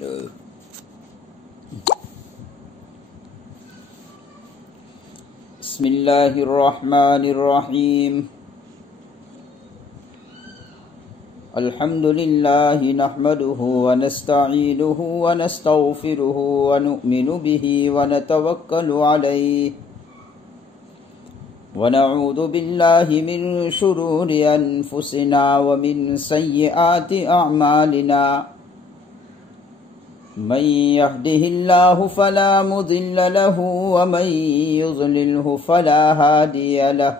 بسم اللہ الرحمن الرحیم الحمد للہ نحمده ونستعینه ونستغفره ونؤمن به ونتوکل علیہ ونعوذ باللہ من شرور انفسنا ومن سیئات اعمالنا من يهده الله فلا مضل له ومن يضلله فلا هادي له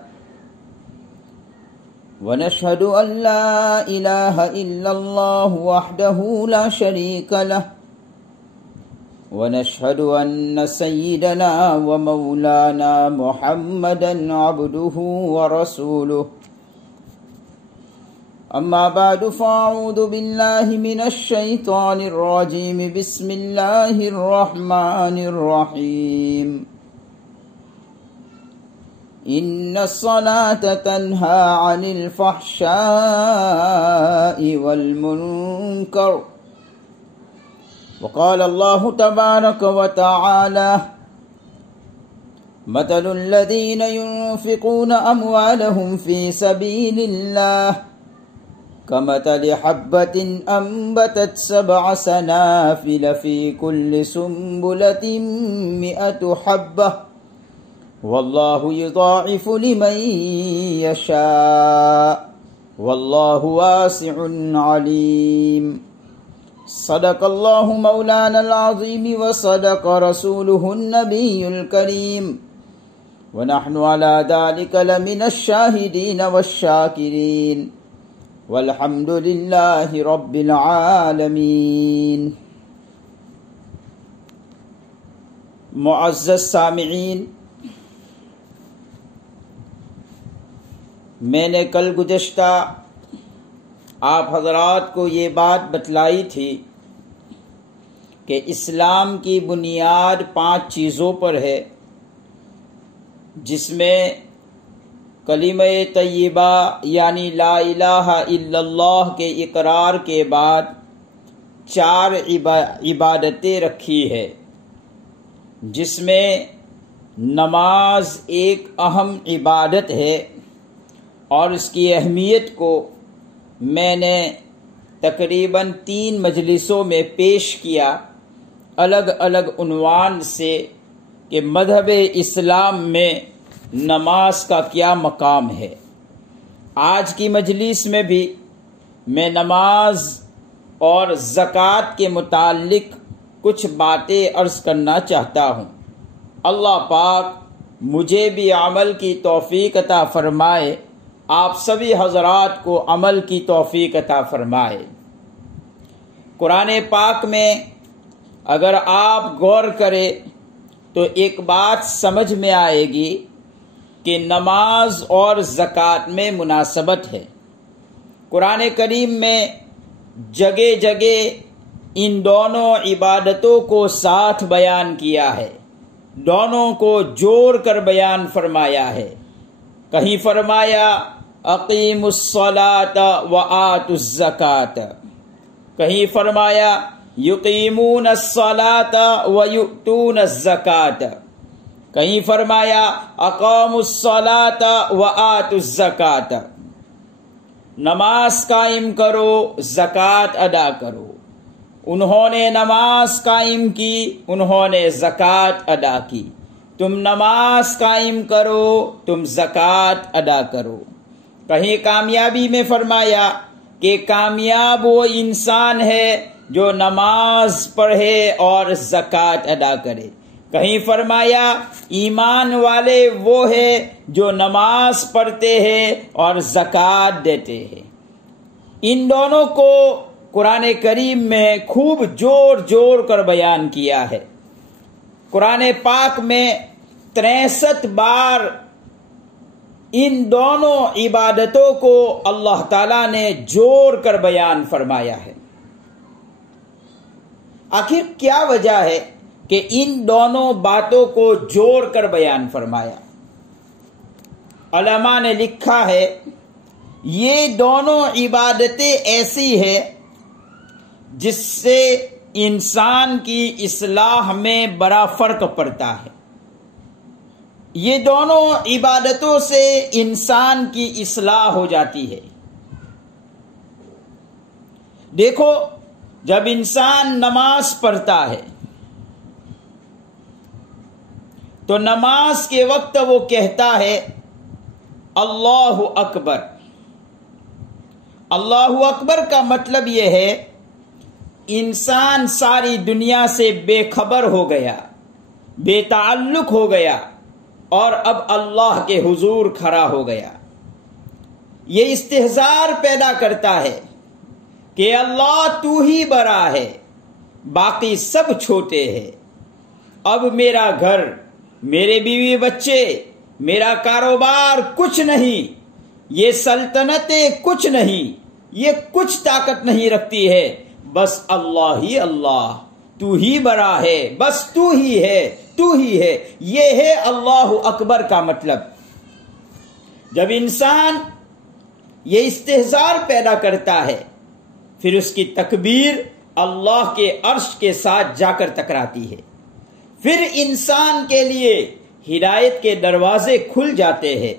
ونشهد أن لا إله إلا الله وحده لا شريك له ونشهد أن سيدنا ومولانا محمدا عبده ورسوله أما بعد فأعوذ بالله من الشيطان الرجيم بسم الله الرحمن الرحيم إن الصلاة تنهى عن الفحشاء والمنكر وقال الله تبارك وتعالى مثل الذين ينفقون أموالهم في سبيل الله كمثل حبة أنبتت 7 سنابل في كل سنبلة 100 حبة والله يضاعف لمن يشاء والله واسع عليم صدق الله مولانا العظيم وصدق رسوله النبي الكريم ونحن على ذلك لمن الشاهدين والشاكرين والحمد للہ رب العالمین۔ معزز سامعین، میں نے کل گزشتہ آپ حضرات کو یہ بات بتلائی تھی کہ اسلام کی بنیاد 5 چیزوں پر ہے، جس میں کلمہ طیبہ یعنی لا الہ الا اللہ کے اقرار کے بعد 4 عبادتیں رکھی ہے، جس میں نماز ایک اہم عبادت ہے، اور اس کی اہمیت کو میں نے تقریباً 3 مجلسوں میں پیش کیا الگ الگ عنوان سے کہ مذہب اسلام میں نماز کا کیا مقام ہے۔ آج کی مجلس میں بھی میں نماز اور زکوٰۃ کے متعلق کچھ باتیں عرض کرنا چاہتا ہوں۔ اللہ پاک مجھے بھی عمل کی توفیق عطا فرمائے، آپ سبھی حضرات کو عمل کی توفیق عطا فرمائے۔ قرآن پاک میں اگر آپ غور کریں تو ایک بات سمجھ میں آئے گی کہ نماز اور زکوٰۃ میں مناسبت ہے۔ قرآن کریم میں جگہ جگہ ان دونوں عبادتوں کو ساتھ بیان کیا ہے، دونوں کو جوڑ کر بیان فرمایا ہے۔ کہیں فرمایا اقیموا الصلاۃ وآتوا الزکاۃ، کہیں فرمایا یقیمون الصلاۃ ویؤتون الزکاۃ، کہیں فرمایا اقاموا الصلاۃ وآتوا الزکاۃ، نماز قائم کرو زکوٰۃ ادا کرو۔ انہوں نے نماز قائم کی، انہوں نے زکوٰۃ ادا کی، تم نماز قائم کرو، تم زکوٰۃ ادا کرو۔ کہیں کامیابی میں فرمایا کہ کامیاب وہ انسان ہے جو نماز پڑھے اور زکوٰۃ ادا کرے۔ کہیں فرمایا ایمان والے وہ ہے جو نماز پڑھتے ہیں اور زکوٰۃ دیتے ہیں۔ ان دونوں کو قرآن کریم میں خوب جوڑ جوڑ کر بیان کیا ہے۔ قرآن پاک میں 63 بار ان دونوں عبادتوں کو اللہ تعالیٰ نے جوڑ کر بیان فرمایا ہے۔ آخر کیا وجہ ہے کہ ان دونوں باتوں کو جوڑ کر بیان فرمایا؟ علماء نے لکھا ہے یہ دونوں عبادتیں ایسی ہیں جس سے انسان کی اصلاح میں بڑا فرق پڑتا ہے۔ یہ دونوں عبادتوں سے انسان کی اصلاح ہو جاتی ہے۔ دیکھو، جب انسان نماز پڑھتا ہے تو نماز کے وقت وہ کہتا ہے اللہ اکبر۔ اللہ اکبر کا مطلب یہ ہے انسان ساری دنیا سے بے خبر ہو گیا، بے تعلق ہو گیا، اور اب اللہ کے حضور کھڑا ہو گیا۔ یہ استحضار پیدا کرتا ہے کہ اللہ تو ہی بڑا ہے، باقی سب چھوٹے ہیں۔ اب میرا گھر، میرے بیوی بچے، میرا کاروبار کچھ نہیں، یہ سلطنتیں کچھ نہیں، یہ کچھ طاقت نہیں رکھتی ہے، بس اللہ ہی اللہ، تو ہی بڑا ہے، بس تو ہی ہے، تو ہی ہے۔ یہ ہے اللہ اکبر کا مطلب۔ جب انسان یہ استحضار پیدا کرتا ہے، پھر اس کی تکبیر اللہ کے عرش کے ساتھ جا کر ٹکراتی ہے۔ پھر انسان کے لیے ہدایت کے دروازے کھل جاتے ہیں،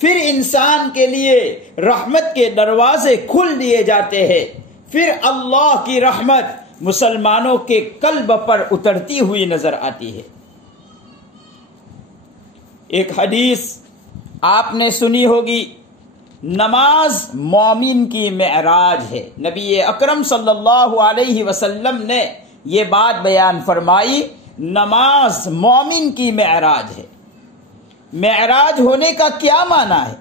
پھر انسان کے لیے رحمت کے دروازے کھل دیے جاتے ہیں، پھر اللہ کی رحمت مسلمانوں کے قلب پر اترتی ہوئی نظر آتی ہے۔ ایک حدیث آپ نے سنی ہوگی، نماز مومن کی معراج ہے۔ نبی اکرم صلی اللہ علیہ وسلم نے یہ بات بیان فرمائی، نماز مومن کی معراج ہے۔ معراج ہونے کا کیا معنی ہے؟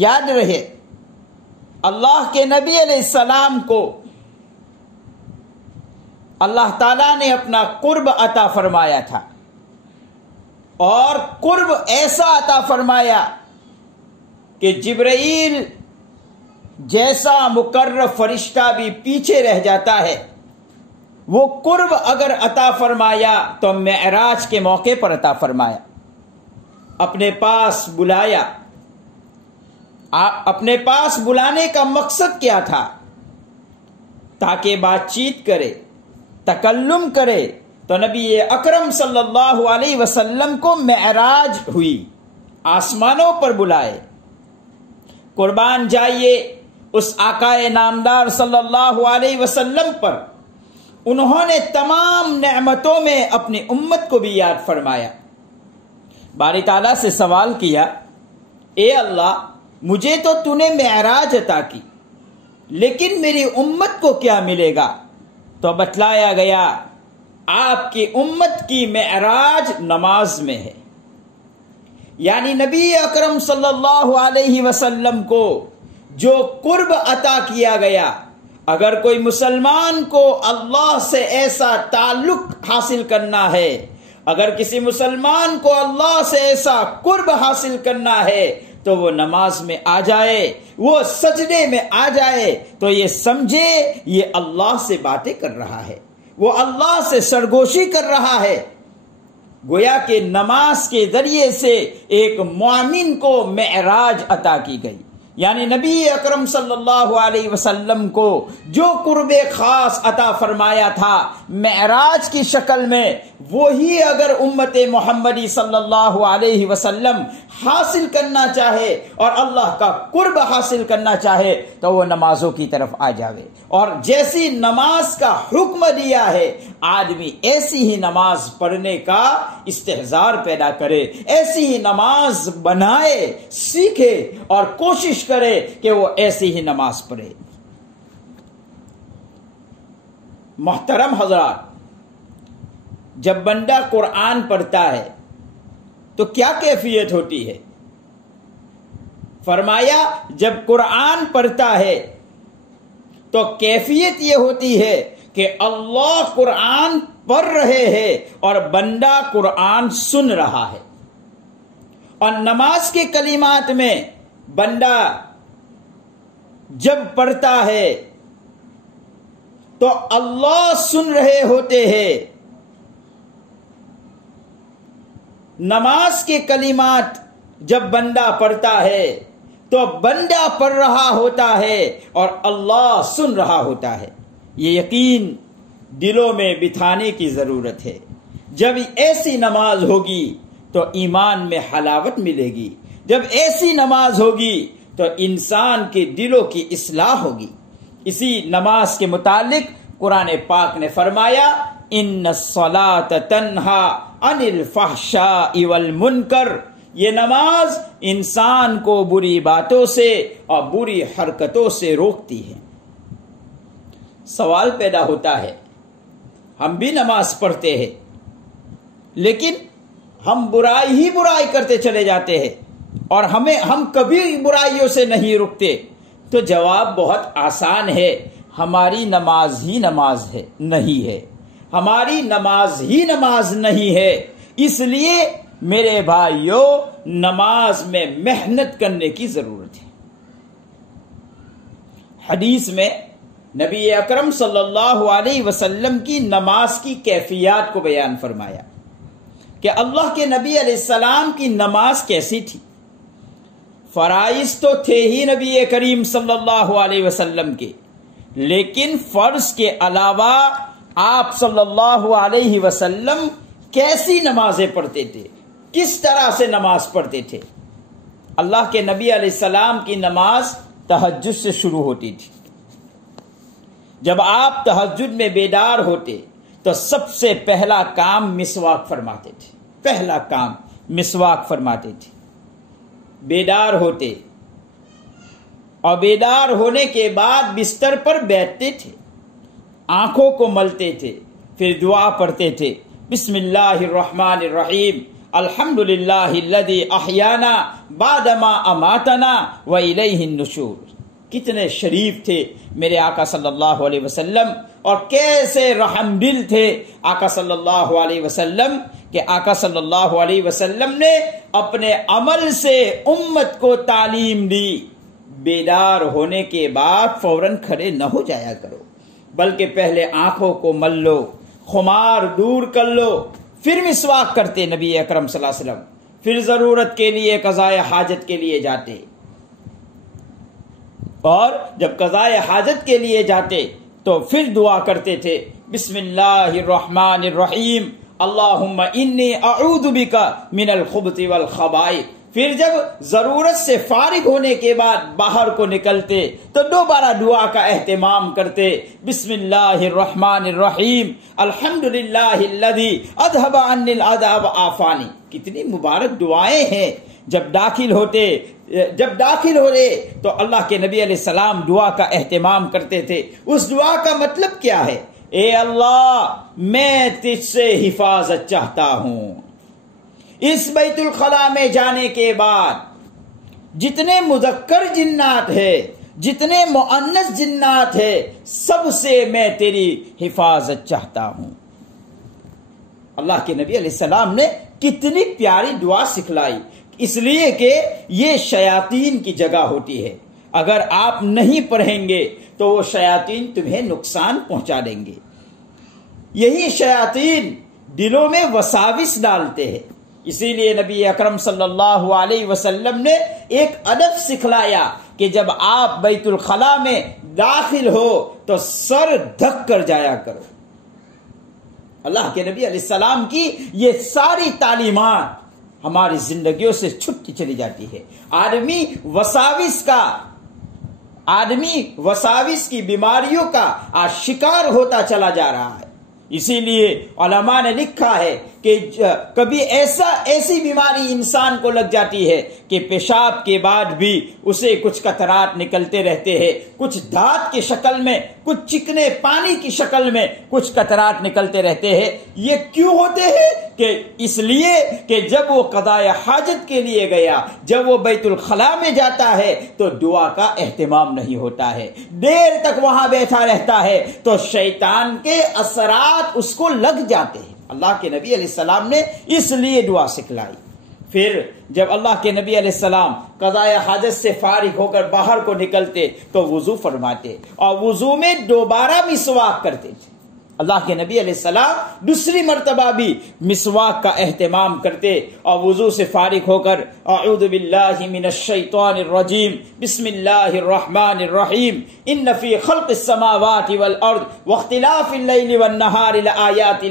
یاد رہے، اللہ کے نبی علیہ السلام کو اللہ تعالیٰ نے اپنا قرب عطا فرمایا تھا، اور قرب ایسا عطا فرمایا کہ جبرائیل جیسا مقرب فرشتہ بھی پیچھے رہ جاتا ہے۔ وہ قرب اگر عطا فرمایا تو معراج کے موقع پر عطا فرمایا، اپنے پاس بلایا۔ اپنے پاس بلانے کا مقصد کیا تھا؟ تاکہ بات چیت کرے، تکلم کرے۔ تو نبی اکرم صلی اللہ علیہ وسلم کو معراج ہوئی، آسمانوں پر بلائے۔ قربان جائیے اس آقائے نامدار صلی اللہ علیہ وسلم پر۔ انہوں نے تمام نعمتوں میں اپنی امت کو بھی یاد فرمایا۔ باری تعالیٰ سے سوال کیا، اے اللہ، مجھے تو نے معراج عطا کی، لیکن میری امت کو کیا ملے گا؟ تو بتلایا گیا، آپ کی امت کی معراج نماز میں ہے۔ یعنی نبی اکرم صلی اللہ علیہ وسلم کو جو قرب عطا کیا گیا، اگر کوئی مسلمان کو اللہ سے ایسا تعلق حاصل کرنا ہے، اگر کسی مسلمان کو اللہ سے ایسا قرب حاصل کرنا ہے، تو وہ نماز میں آ جائے، وہ سجدے میں آ جائے، تو یہ سمجھے یہ اللہ سے باتیں کر رہا ہے، وہ اللہ سے سرگوشی کر رہا ہے۔ گویا کہ نماز کے ذریعے سے ایک مومن کو معراج عطا کی گئی۔ یعنی نبی اکرم صلی اللہ علیہ وسلم کو جو قرب خاص عطا فرمایا تھا معراج کی شکل میں، وہی اگر امت محمدی صلی اللہ علیہ وسلم حاصل کرنا چاہے اور اللہ کا قرب حاصل کرنا چاہے تو وہ نمازوں کی طرف آ جاوے، اور جیسی نماز کا حکم دیا ہے آدمی ایسی ہی نماز پڑھنے کا استحضار پیدا کرے، ایسی ہی نماز بنائے، سیکھے اور کوشش کرے کہ وہ ایسی ہی نماز پڑھے۔ محترم حضرات، جب بندہ قرآن پڑھتا ہے تو کیا کیفیت ہوتی ہے؟ فرمایا جب قرآن پڑھتا ہے تو کیفیت یہ ہوتی ہے کہ اللہ قرآن پڑھ رہے ہیں اور بندہ قرآن سن رہا ہے۔ اور نماز کے کلمات میں بندہ جب پڑھتا ہے تو اللہ سن رہے ہوتے ہیں۔ نماز کے کلمات جب بندہ پڑھتا ہے تو بندہ پڑھ رہا ہوتا ہے اور اللہ سن رہا ہوتا ہے۔ یہ یقین دلوں میں بٹھانے کی ضرورت ہے۔ جب ایسی نماز ہوگی تو ایمان میں حلاوت ملے گی، جب ایسی نماز ہوگی تو انسان کے دلوں کی اصلاح ہوگی۔ اسی نماز کے متعلق قرآن پاک نے فرمایا ان الصلاۃ تنہا عن الفحشاء والمنکر، یہ نماز انسان کو بری باتوں سے اور بری حرکتوں سے روکتی ہے۔ سوال پیدا ہوتا ہے، ہم بھی نماز پڑھتے ہیں لیکن ہم برائی ہی برائی کرتے چلے جاتے ہیں اور ہم کبھی برائیوں سے نہیں رکتے، تو جواب بہت آسان ہے، ہماری نماز ہی نماز ہے نہیں ہے، ہماری نماز ہی نماز نہیں ہے۔ اس لیے میرے بھائیوں، نماز میں محنت کرنے کی ضرورت ہے۔ حدیث میں نبی اکرم صلی اللہ علیہ وسلم کی نماز کی کیفیات کو بیان فرمایا کہ اللہ کے نبی علیہ السلام کی نماز کیسی تھی۔ فرائض تو تھے ہی نبی کریم صلی اللہ علیہ وسلم کے، لیکن فرض کے علاوہ آپ صلی اللہ علیہ وسلم کیسی نمازیں پڑھتے تھے، کس طرح سے نماز پڑھتے تھے۔ اللہ کے نبی علیہ السلام کی نماز تہجد سے شروع ہوتی تھی۔ جب آپ تہجد میں بیدار ہوتے تو سب سے پہلا کام مسواک فرماتے تھے، پہلا کام مسواک فرماتے تھے۔ بیدار ہوتے اور بیدار ہونے کے بعد بستر پر بیٹھتے تھے، آنکھوں کو ملتے تھے، پھر دعا پڑھتے تھے، بسم اللہ الرحمن الرحیم الحمدللہ الذی احیانا بعدما اماتنا والیہ النشور۔ کتنے شریف تھے میرے آقا صلی اللہ علیہ وسلم، اور کیسے رحم دل تھے آقا صلی اللہ علیہ وسلم کہ آقا صلی اللہ علیہ وسلم نے اپنے عمل سے امت کو تعلیم دی، بیدار ہونے کے بعد فوراً کھڑے نہ ہو جایا کرو، بلکہ پہلے آنکھوں کو مل لو، خمار دور کر لو، پھر مسواک کرتے نبی اکرم صلی اللہ علیہ وسلم، پھر ضرورت کے لیے قضاء حاجت کے لیے جاتے، اور جب قضاء حاجت کے لیے جاتے تو پھر دعا کرتے تھے، بسم اللہ الرحمن الرحیم اللہم انی اعوذ بک من الخبث والخبائث۔ پھر جب ضرورت سے فارغ ہونے کے بعد باہر کو نکلتے تو دوبارہ دعا کا اہتمام کرتے، بسم اللہ الرحمن الرحیم الحمدللہ الذی اذھب عنی الاذى وعافانی۔ کتنی مبارک دعائیں ہیں۔ جب داخل ہوتے تو اللہ کے نبی علیہ السلام دعا کا اہتمام کرتے تھے۔ اس دعا کا مطلب کیا ہے؟ اے اللہ، میں تجھ سے حفاظت چاہتا ہوں۔ اس بیت الخلاء میں جانے کے بعد جتنے مذکر جنات ہیں، جتنے مؤنث جنات ہیں، سب سے میں تیری حفاظت چاہتا ہوں۔ اللہ کے نبی علیہ السلام نے کتنی پیاری دعا سکھلائی، اس لیے کہ یہ شیاطین کی جگہ ہوتی ہے۔ اگر آپ نہیں پڑھیں گے تو وہ شیاطین تمہیں نقصان پہنچا دیں گے۔ یہی شیاطین دلوں میں وساوس ڈالتے ہیں، اسی لیے نبی اکرم صلی اللہ علیہ وسلم نے ایک ادب سکھلایا کہ جب آپ بیت الخلاء میں داخل ہو تو سر ڈھک کر جایا کرو۔ اللہ کے نبی علیہ السلام کی یہ ساری تعلیمات ہماری زندگیوں سے چھٹتی چلی جاتی ہے۔ آدمی وساوس کی بیماریوں کا آج شکار ہوتا چلا جا رہا ہے۔ اسی لیے علماء نے لکھا ہے کہ کبھی ایسی بیماری انسان کو لگ جاتی ہے کہ پیشاب کے بعد بھی اسے کچھ قطرات نکلتے رہتے ہیں، کچھ دھات کی شکل میں، کچھ چکنے پانی کی شکل میں کچھ قطرات نکلتے رہتے ہیں۔ یہ کیوں ہوتے ہیں؟ کہ اس لیے کہ جب وہ قضاء حاجت کے لیے گیا، جب وہ بیت الخلاء میں جاتا ہے تو دعا کا اہتمام نہیں ہوتا ہے، دیر تک وہاں بیٹھا رہتا ہے تو شیطان کے اثرات اس کو لگ جاتے ہیں۔ اللہ کے نبی علیہ السلام نے اس لیے دعا سکھلائی۔ پھر جب اللہ کے نبی علیہ السلام قضاء حاجت سے فارغ ہو کر باہر کو نکلتے تو وضو فرماتے اور وضو میں دوبارہ مسواک کرتے تھے۔ اللہ کے نبی علیہ السلام دوسری مرتبہ بھی مسواک کا اہتمام کرتے اور وضو سے فارغ ہو کر اعوذ باللہ من الشیطان الرجیم بسم اللہ الرحمن الرحیم ان فی خلق السماوات والارض واختلاف اللیل والنہار لآیات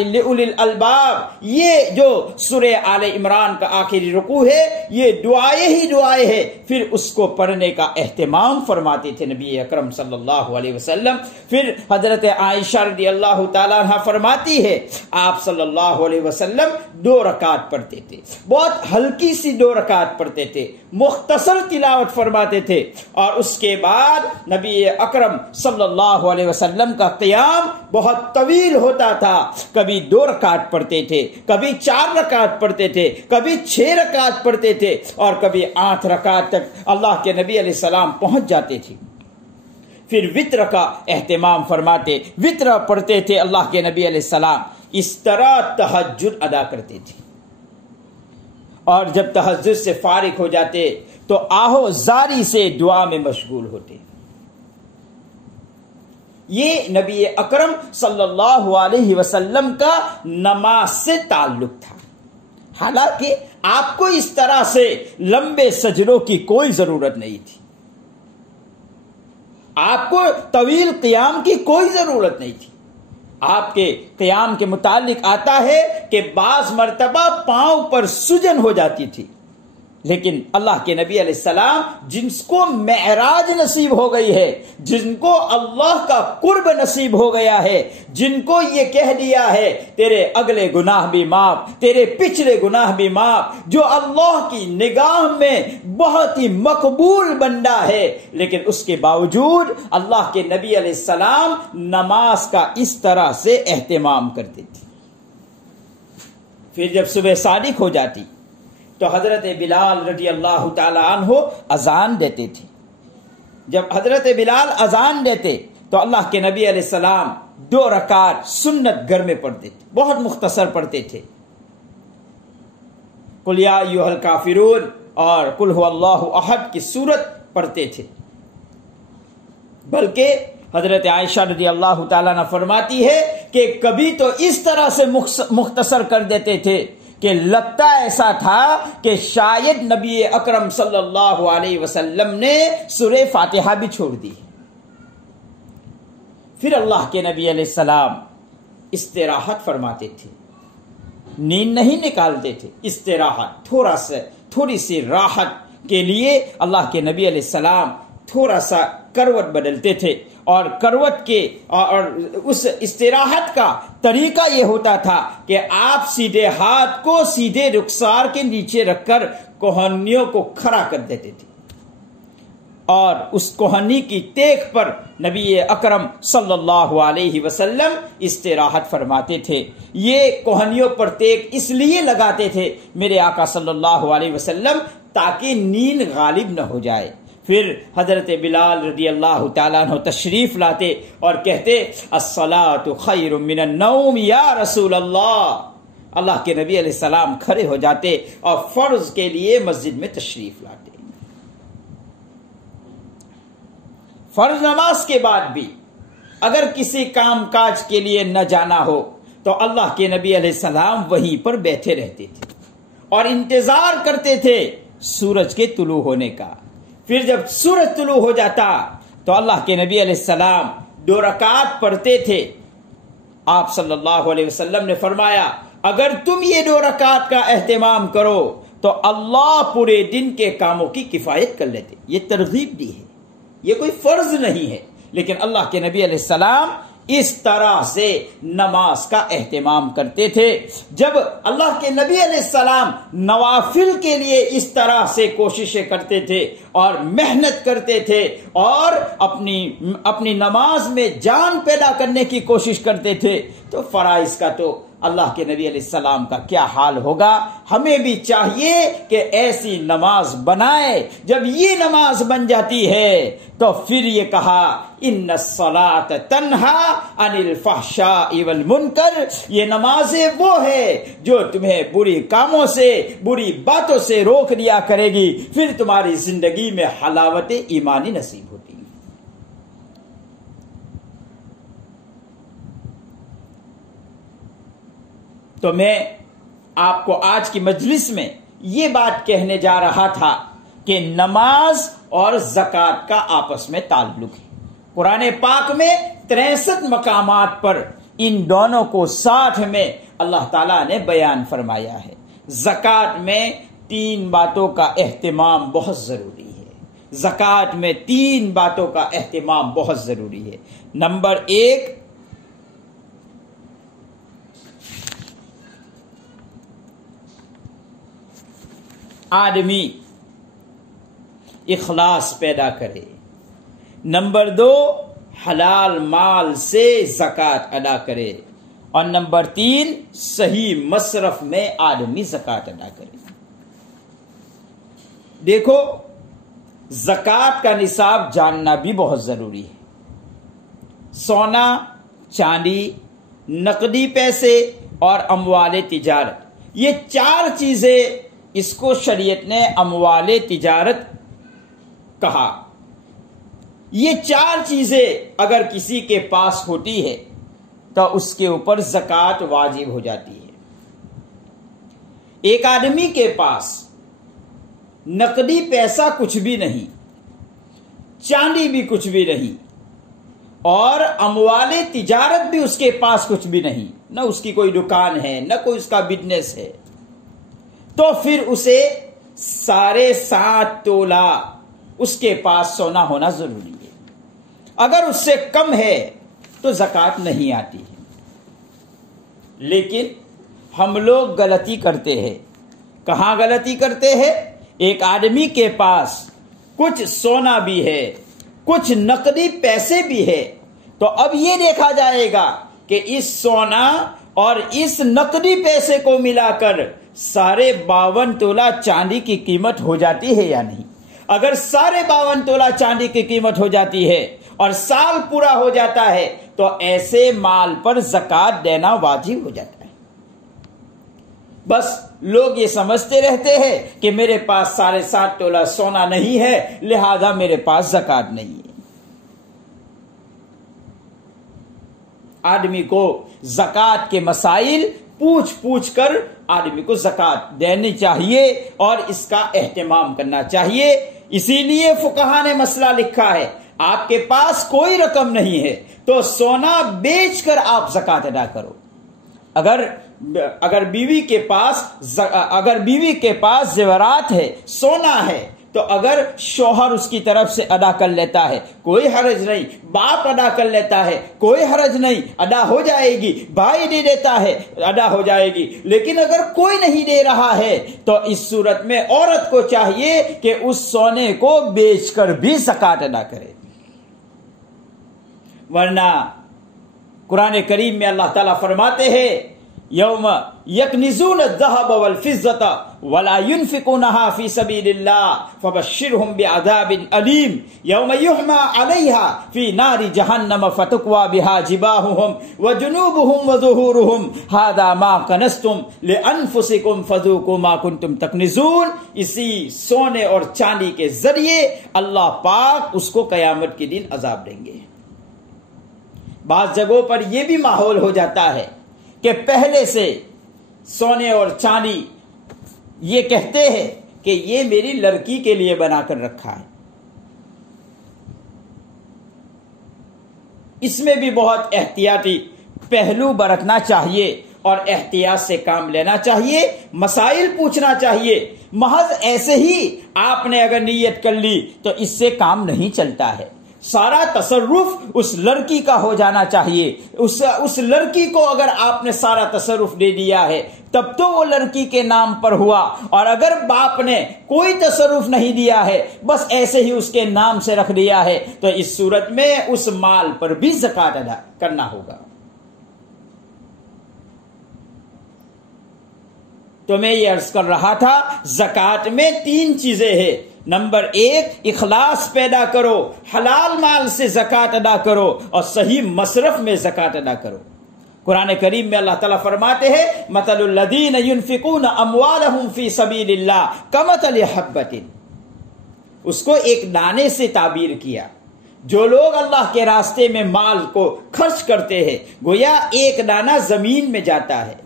لأولی الالباب، یہ جو سورہ آل عمران کا آخری رکوع ہے یہ دعائیں ہی دعائیں ہے، پھر اس کو پڑھنے کا اہتمام فرماتے تھے نبی اکرم صلی اللہ علیہ وسلم۔ پھر حضرت عائشہ رضی اللہ تعالیٰ عنہ فرماتی ہے آپ صلی اللہ علیہ وسلم 2 رکعت پڑھتے تھے، بہت ہلکی سی 2 رکعت پڑھتے تھے، مختصر تلاوت فرماتے تھے، اور اس کے بعد نبی اکرم صلی اللہ علیہ وسلم کا قیام بہت طویل ہوتا تھا، کبھی 2 رکعت پڑھتے تھے، کبھی 4 رکعت پڑھتے تھے، کبھی 6 رکعت پڑھتے تھے، اور کبھی 8 رکعت تک اللہ کے نبی علیہ السلام پہنچ جاتے تھے۔ پھر وتر کا اہتمام فرماتے، وتر پڑھتے تھے اللہ کے نبی علیہ السلام، اس طرح تہجد ادا کرتے تھے، اور جب تہجد سے فارغ ہو جاتے تو آہو زاری سے دعا میں مشغول ہوتے۔ یہ نبی اکرم صلی اللہ علیہ وسلم کا نماز سے تعلق تھا، حالانکہ آپ کو اس طرح سے لمبے سجدوں کی کوئی ضرورت نہیں تھی، آپ کو طویل قیام کی کوئی ضرورت نہیں تھی۔ آپ کے قیام کے متعلق آتا ہے کہ بعض مرتبہ پاؤں پر سجن ہو جاتی تھی، لیکن اللہ کے نبی علیہ السلام جن کو معراج نصیب ہو گئی ہے، جن کو اللہ کا قرب نصیب ہو گیا ہے، جن کو یہ کہہ دیا ہے تیرے اگلے گناہ بھی معاف، تیرے پچھلے گناہ بھی معاف، جو اللہ کی نگاہ میں بہت ہی مقبول بندہ ہے، لیکن اس کے باوجود اللہ کے نبی علیہ السلام نماز کا اس طرح سے اہتمام کرتے تھے۔ پھر جب صبح صادق ہو جاتی تو حضرت بلال رضی اللہ تعالی عنہ اذان دیتے تھے۔ جب حضرت بلال اذان دیتے تو اللہ کے نبی علیہ السلام 2 رکعت سنت گھر میں پڑھتے تھے، بہت مختصر پڑھتے تھے، قل یا ایھا الکافرون اور قل ھو اللہ احد کی سورت پڑھتے تھے۔ بلکہ حضرت عائشہ رضی اللہ تعالیٰ عنہ فرماتی ہے کہ کبھی تو اس طرح سے مختصر کر دیتے تھے کہ لگتا ایسا تھا کہ شاید نبی اکرم صلی اللہ علیہ وسلم نے سورہ فاتحہ بھی چھوڑ دی۔ پھر اللہ کے نبی علیہ السلام استراحت فرماتے تھے، نیند نہیں نکالتے تھے، استراحت، تھوڑی سی راحت کے لیے اللہ کے نبی علیہ السلام تھوڑا سا کروٹ بدلتے تھے، اور کروٹ کے اور اس استراحت کا طریقہ یہ ہوتا تھا کہ آپ سیدھے ہاتھ کو سیدھے رخسار کے نیچے رکھ کر کوہنیوں کو کھڑا کر دیتے تھے، اور اس کوہنی کی ٹیک پر نبی اکرم صلی اللہ علیہ وسلم استراحت فرماتے تھے۔ یہ کوہنیوں پر ٹیک اس لیے لگاتے تھے میرے آقا صلی اللہ علیہ وسلم تاکہ نیند غالب نہ ہو جائے۔ پھر حضرت بلال رضی اللہ تعالیٰ عنہ تشریف لاتے اور کہتے الصلاۃ خیر من النوم یا رسول اللہ۔ اللہ کے نبی علیہ السلام کھڑے ہو جاتے اور فرض کے لیے مسجد میں تشریف لاتے۔ فرض نماز کے بعد بھی اگر کسی کام کاج کے لیے نہ جانا ہو تو اللہ کے نبی علیہ السلام وہیں پر بیٹھے رہتے تھے اور انتظار کرتے تھے سورج کے طلوع ہونے کا۔ پھر جب سورج طلوع ہو جاتا تو اللہ کے نبی علیہ السلام 2 رکعت پڑھتے تھے۔ آپ صلی اللہ علیہ وسلم نے فرمایا اگر تم یہ 2 رکعت کا اہتمام کرو تو اللہ پورے دن کے کاموں کی کفایت کر لیتے۔ یہ ترغیب دی ہے، یہ کوئی فرض نہیں ہے، لیکن اللہ کے نبی علیہ السلام اس طرح سے نماز کا اہتمام کرتے تھے۔ جب اللہ کے نبی علیہ السلام نوافل کے لیے اس طرح سے کوششیں کرتے تھے اور محنت کرتے تھے اور اپنی نماز میں جان پیدا کرنے کی کوشش کرتے تھے تو فرائض کا تو اللہ کے نبی علیہ السلام کا کیا حال ہوگا۔ ہمیں بھی چاہیے کہ ایسی نماز بنائے۔ جب یہ نماز بن جاتی ہے تو پھر یہ کہا ان الصلاۃ تنہا عن الفحشاء والمنکر، یہ نمازیں وہ ہے جو تمہیں بری کاموں سے، بری باتوں سے روک دیا کرے گی، پھر تمہاری زندگی میں حلاوت ایمانی نصیب ہوتی ہے۔ تو میں آپ کو آج کی مجلس میں یہ بات کہنے جا رہا تھا کہ نماز اور زکوٰۃ کا آپس میں تعلق ہے۔ قرآن پاک میں 63 مقامات پر ان دونوں کو ساتھ میں اللہ تعالیٰ نے بیان فرمایا ہے۔ زکوٰۃ میں 3 باتوں کا اہتمام بہت ضروری ہے۔ زکوٰۃ میں 3 باتوں کا اہتمام بہت ضروری ہے۔ نمبر 1، آدمی اخلاص پیدا کرے۔ نمبر 2، حلال مال سے زکوٰۃ ادا کرے۔ اور نمبر 3، صحیح مصرف میں آدمی زکوٰۃ ادا کرے۔ دیکھو، زکوٰۃ کا نصاب جاننا بھی بہت ضروری ہے۔ سونا، چاندی، نقدی پیسے اور اموال تجارت، یہ 4 چیزیں اس کو شریعت نے اموال تجارت کہا۔ یہ 4 چیزیں اگر کسی کے پاس ہوتی ہے تو اس کے اوپر زکوٰۃ واجب ہو جاتی ہے۔ ایک آدمی کے پاس نقدی پیسہ کچھ بھی نہیں، چاندی بھی کچھ بھی نہیں، اور اموال تجارت بھی اس کے پاس کچھ بھی نہیں، نہ اس کی کوئی دکان ہے، نہ کوئی اس کا بزنس ہے، تو پھر اسے 7.5 تولہ اس کے پاس سونا ہونا ضروری ہے۔ اگر اس سے کم ہے تو زکوٰۃ نہیں آتی ہے۔ لیکن ہم لوگ غلطی کرتے ہیں۔ کہاں غلطی کرتے ہیں؟ ایک آدمی کے پاس کچھ سونا بھی ہے، کچھ نقدی پیسے بھی ہے، تو اب یہ دیکھا جائے گا کہ اس سونا اور اس نقدی پیسے کو ملا کر 52.5 تولہ چاندی کی قیمت ہو جاتی ہے یا نہیں۔ اگر 52.5 تولہ چاندی کی قیمت ہو جاتی ہے اور سال پورا ہو جاتا ہے تو ایسے مال پر زکوٰۃ دینا واجب ہو جاتا ہے۔ بس لوگ یہ سمجھتے رہتے ہیں کہ میرے پاس 7.5 تولہ سونا نہیں ہے لہذا میرے پاس زکوٰۃ نہیں ہے۔ آدمی کو زکوٰۃ کے مسائل پوچھ پوچھ کر آدمی کو زکوٰۃ دینی چاہیے اور اس کا اہتمام کرنا چاہیے۔ اسی لیے فقہا نے مسئلہ لکھا ہے، آپ کے پاس کوئی رقم نہیں ہے تو سونا بیچ کر آپ زکوٰۃ ادا کرو۔ اگر بیوی کے پاس زیورات ہے، سونا ہے، تو اگر شوہر اس کی طرف سے ادا کر لیتا ہے کوئی حرج نہیں، باپ ادا کر لیتا ہے کوئی حرج نہیں، ادا ہو جائے گی، بھائی دے دیتا ہے ادا ہو جائے گی۔ لیکن اگر کوئی نہیں دے رہا ہے تو اس صورت میں عورت کو چاہیے کہ اس سونے کو بیچ کر بھی زکوٰۃ ادا کرے، ورنہ قرآن کریم میں اللہ تعالیٰ فرماتے ہیں یوم یکنزون الذهب والفضة ولا ينفقونها في سبيل الله فبشرهم بعذاب أليم يوم يحمى عليها في نار جهنم فتكوى بها جباههم وجنوبهم وظهورهم هذا ما كنزتم لأنفسكم فذوقوا ما كنتم تكنزون۔ اسی سونے اور چاندی کے ذریعے اللہ پاک اس کو قیامت کے دن عذاب دیں گے۔ بعض جگہوں پر یہ بھی ماحول ہو جاتا ہے کہ پہلے سے سونے اور چاندی یہ کہتے ہیں کہ یہ میری لڑکی کے لیے بنا کر رکھا ہے۔ اس میں بھی بہت احتیاطی پہلو برتنا چاہیے اور احتیاط سے کام لینا چاہیے، مسائل پوچھنا چاہیے۔ محض ایسے ہی آپ نے اگر نیت کر لی تو اس سے کام نہیں چلتا ہے، سارا تصرف اس لڑکی کا ہو جانا چاہیے۔ اس لڑکی کو اگر آپ نے سارا تصرف دے دیا ہے تب تو وہ لڑکی کے نام پر ہوا، اور اگر باپ نے کوئی تصرف نہیں دیا ہے بس ایسے ہی اس کے نام سے رکھ دیا ہے تو اس صورت میں اس مال پر بھی زکوٰۃ ادا کرنا ہوگا۔ تو میں یہ عرض کر رہا تھا زکوٰۃ میں 3 چیزیں ہیں۔ نمبر 1، اخلاص پیدا کرو، حلال مال سے زکوٰۃ ادا کرو اور صحیح مصرف میں زکوٰۃ ادا کرو۔ قرآن کریم میں اللہ تعالیٰ فرماتے ہیں مثل الذین ينفقون اموالهم فی سبیل اللہ کمثل حبۃ، اس کو ایک دانے سے تعبیر کیا۔ جو لوگ اللہ کے راستے میں مال کو خرچ کرتے ہیں گویا ایک دانہ زمین میں جاتا ہے،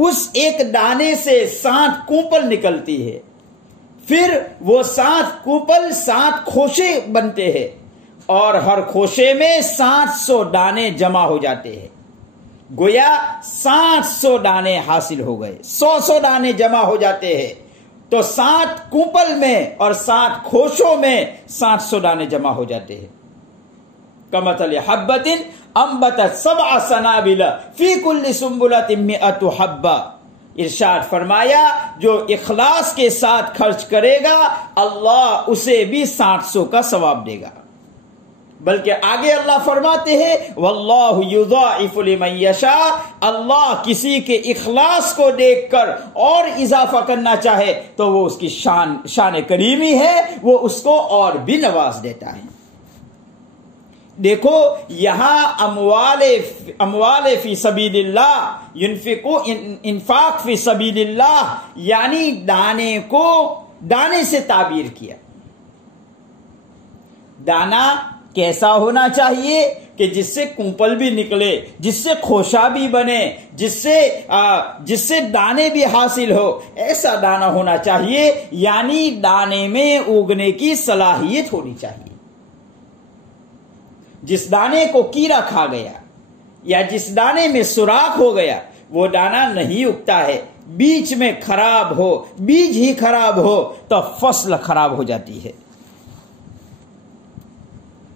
اس ایک دانے سے 7 کونپل نکلتی ہے، پھر وہ 7 کونپل 7 خوشے بنتے ہیں، اور ہر خوشے میں 700 دانے جمع ہو جاتے ہیں۔ گویا 700 دانے حاصل ہو گئے، 100 دانے جمع ہو جاتے ہیں، تو 7 کونپل میں اور 7 خوشوں میں 700 دانے جمع ہو جاتے ہیں۔ کمثل حبۃ انبتت 7 سنابل فی کل سنبلۃ 100 حبۃ، ارشاد فرمایا جو اخلاص کے ساتھ خرچ کرے گا اللہ اسے بھی 700 کا ثواب دے گا۔ بلکہ آگے اللہ فرماتے ہیں واللہ یضاعف لمن یشاء، اللہ کسی کے اخلاص کو دیکھ کر اور اضافہ کرنا چاہے تو وہ اس کی شان کریمی ہے، وہ اس کو اور بھی نواز دیتا ہے۔ دیکھو یہاں اموال فی سبیل اللہ، انفاق فی سبیل اللہ، یعنی دانے کو دانے سے تعبیر کیا۔ دانا کیسا ہونا چاہیے کہ جس سے کونپل بھی نکلے، جس سے خوشہ بھی بنے، جس سے دانے بھی حاصل ہو، ایسا دانا ہونا چاہیے، یعنی دانے میں اگنے کی صلاحیت ہونی چاہیے۔ جس دانے کو کیڑا کھا گیا یا جس دانے میں سوراخ ہو گیا وہ دانا نہیں اگتا ہے، بیچ میں خراب ہو، بیج ہی خراب ہو تو فصل خراب ہو جاتی ہے۔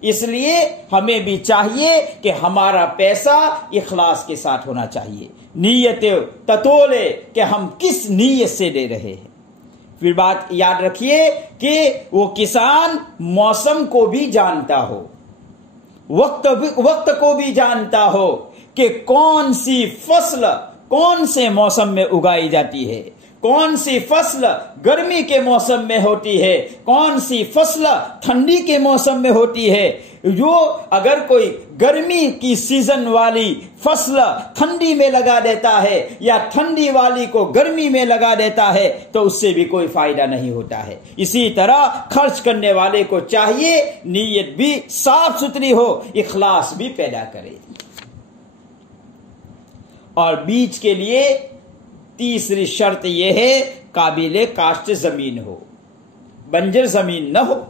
اس لیے ہمیں بھی چاہیے کہ ہمارا پیسہ اخلاص کے ساتھ ہونا چاہیے، نیت تتولے کہ ہم کس نیت سے دے رہے ہیں۔ پھر بات یاد رکھیے کہ وہ کسان موسم کو بھی جانتا ہو، وقت کو بھی جانتا ہو کہ کون سی فصل کون سے موسم میں اگائی جاتی ہے، کون سی فصل گرمی کے موسم میں ہوتی ہے، کون سی فصل ٹھنڈی کے موسم میں ہوتی ہے۔ جو اگر کوئی گرمی کی سیزن والی فصل ٹھنڈی میں لگا دیتا ہے یا ٹھنڈی والی کو گرمی میں لگا دیتا ہے تو اس سے بھی کوئی فائدہ نہیں ہوتا ہے۔ اسی طرح خرچ کرنے والے کو چاہیے نیت بھی صاف ستھری ہو، اخلاص بھی پیدا کرے۔ اور بیج کے لیے تیسری شرط یہ ہے قابل کاشت زمین ہو، بنجر زمین نہ ہو۔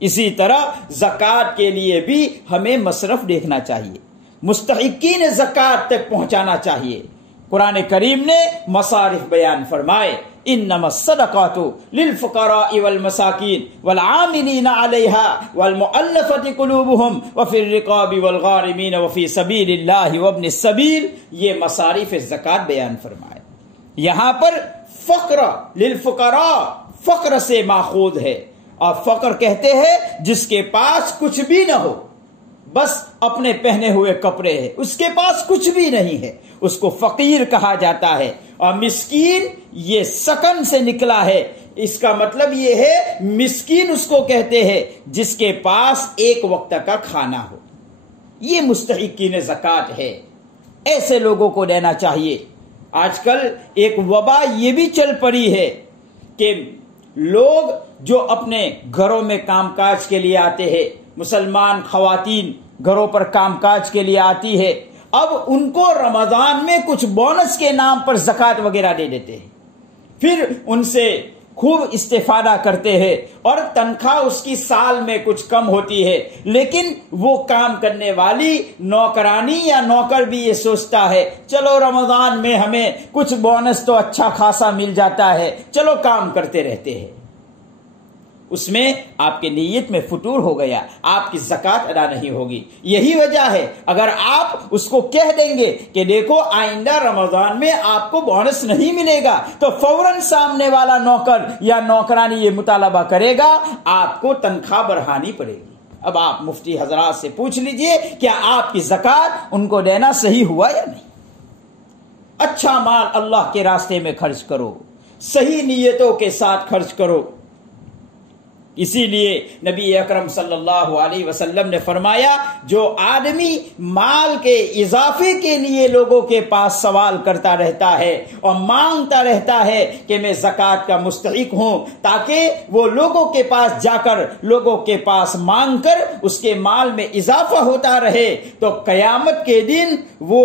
اسی طرح زکوٰۃ کے لیے بھی ہمیں مصرف دیکھنا چاہیے، مستحقین زکوٰۃ تک پہنچانا چاہیے۔ قرآن کریم نے مصارف بیان فرمائے انما الصدقات للفقراء والمساکین والعاملین علیہا والمؤلفۃ قلوبہم وفی الرقاب والغارمین وفی سبیل اللہ وابن السبیل، یہ مصارف زکوٰۃ بیان فرمائے۔ یہاں پر فقر للفقراء فقر سے ماخوذ ہے، اور فقر کہتے ہیں جس کے پاس کچھ بھی نہ ہو، بس اپنے پہنے ہوئے کپڑے ہیں، اس کے پاس کچھ بھی نہیں ہے، اس کو فقیر کہا جاتا ہے۔ اور مسکین یہ سکن سے نکلا ہے، اس کا مطلب یہ ہے مسکین اس کو کہتے ہیں جس کے پاس ایک وقت کا کھانا ہو، یہ مستحقین زکوٰۃ ہے، ایسے لوگوں کو دینا چاہیے۔ آج کل ایک وبا یہ بھی چل پڑی ہے کہ لوگ جو اپنے گھروں میں کام کاج کے لیے آتے ہیں، مسلمان خواتین گھروں پر کام کاج کے لیے آتی ہے، اب ان کو رمضان میں کچھ بونس کے نام پر زکوٰۃ وغیرہ دے دیتے ہیں، پھر ان سے خوب استفادہ کرتے ہیں، اور تنخواہ اس کی سال میں کچھ کم ہوتی ہے، لیکن وہ کام کرنے والی نوکرانی یا نوکر بھی یہ سوچتا ہے چلو رمضان میں ہمیں کچھ بونس تو اچھا خاصا مل جاتا ہے، چلو کام کرتے رہتے ہیں۔ اس میں آپ کے نیت میں فطور ہو گیا، آپ کی زکوٰۃ ادا نہیں ہوگی۔ یہی وجہ ہے اگر آپ اس کو کہہ دیں گے کہ دیکھو آئندہ رمضان میں آپ کو بونس نہیں ملے گا، تو فوراً سامنے والا نوکر یا نوکرانی یہ مطالبہ کرے گا، آپ کو تنخواہ بڑھانی پڑے گی۔ اب آپ مفتی حضرات سے پوچھ لیجئے کیا آپ کی زکوٰۃ ان کو دینا صحیح ہوا یا نہیں؟ اچھا مال اللہ کے راستے میں خرچ کرو، صحیح نیتوں کے ساتھ خرچ کرو۔ اسی لیے نبی اکرم صلی اللہ علیہ وسلم نے فرمایا جو آدمی مال کے اضافے کے لیے لوگوں کے پاس سوال کرتا رہتا ہے اور مانگتا رہتا ہے کہ میں زکوٰۃ کا مستحق ہوں، تاکہ وہ لوگوں کے پاس جا کر لوگوں کے پاس مانگ کر اس کے مال میں اضافہ ہوتا رہے، تو قیامت کے دن وہ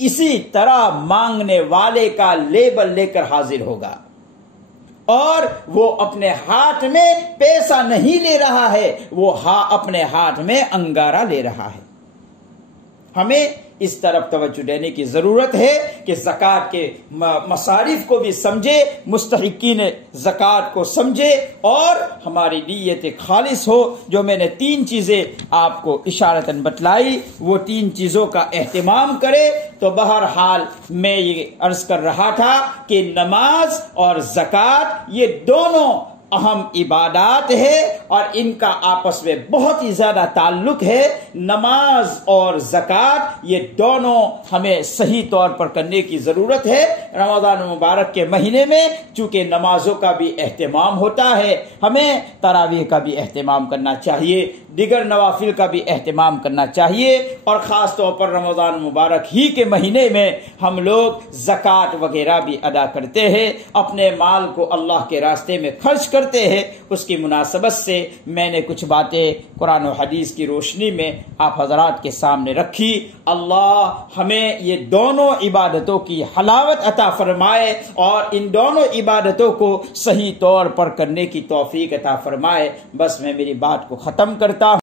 اسی طرح مانگنے والے کا لیبل لے کر حاضر ہوگا، اور وہ اپنے ہاتھ میں پیسہ نہیں لے رہا ہے، وہ اپنے ہاتھ میں انگارہ لے رہا ہے۔ ہمیں اس طرف توجہ دینے کی ضرورت ہے کہ زکوٰۃ کے مصارف کو بھی سمجھے، مستحقین زکوٰۃ کو سمجھے، اور ہماری نیت خالص ہو۔ جو میں نے 3 چیزیں آپ کو اشارتاً بتلائی، وہ 3 چیزوں کا اہتمام کرے۔ تو بہرحال میں یہ عرض کر رہا تھا کہ نماز اور زکوٰۃ یہ دونوں اہم عبادات ہے اور ان کا آپس میں بہت ہی زیادہ تعلق ہے۔ نماز اور زکوٰۃ یہ دونوں ہمیں صحیح طور پر کرنے کی ضرورت ہے۔ رمضان مبارک کے مہینے میں چونکہ نمازوں کا بھی اہتمام ہوتا ہے، ہمیں تراویح کا بھی اہتمام کرنا چاہیے، دیگر نوافل کا بھی اہتمام کرنا چاہیے، اور خاص طور پر رمضان مبارک ہی کے مہینے میں ہم لوگ زکوٰۃ وغیرہ بھی ادا کرتے ہیں، اپنے مال کو اللہ کے راستے میں خرچ کرتے ہیں۔ اس کی مناسبت سے میں نے کچھ باتیں قرآن و حدیث کی روشنی میں آپ حضرات کے سامنے رکھی۔ اللہ ہمیں یہ دونوں عبادتوں کی حلاوت عطا فرمائے اور ان دونوں عبادتوں کو صحیح طور پر کرنے کی توفیق عطا فرمائے۔ بس میں میری بات کو ختم کرتا ہوں۔